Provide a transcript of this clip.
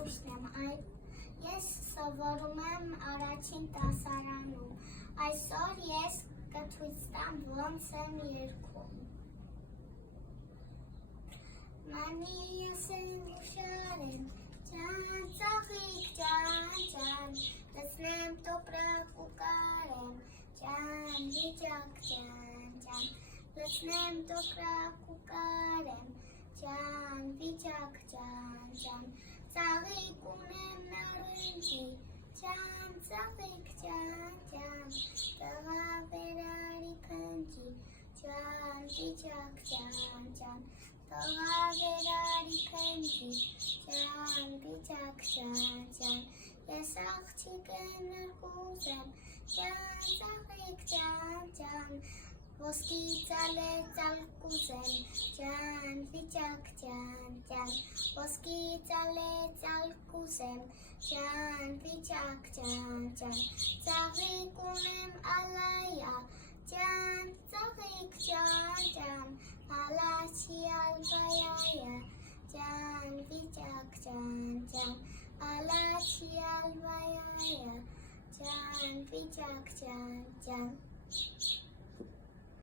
Անուշն եմ, ես սովորում եմ առաջին դասարանում, այսօր ես կցույց տամ ոնց եմ երգում։ Մանի ես եմ ուշարեմ, ջան, ծաղիկ ջան, լցնեմ տոպրակ ու կարեմ, ջան, վիճակ ջան, լցնեմ տոպրակ ու կարեմ, ջան, վիճակ ջան, ծաղիկ ունեմ նարնջի, ջան, ծաղիկ ջան, տղա վերարի փնջի, ջան, վիճակ ջան, տղա վերարի փնջի, ջան, վիճակ ջան, ես աղջիկ եմ նրբուզ եմ, ջան, ծաղիկ ջան, ոսկի ծալկուզ եմ, ջան, վիճակ ջան, ոսկի ծալկուզ եմ, ջան, վիճակ ջան, ծաղիկ ունեմ ալայա, ջան, ծաղիկ ջան, ալաչի ալվայայա, ջան, վիճակ ջան, ալաչի ալվայայա, ջան, վիճակ ջան,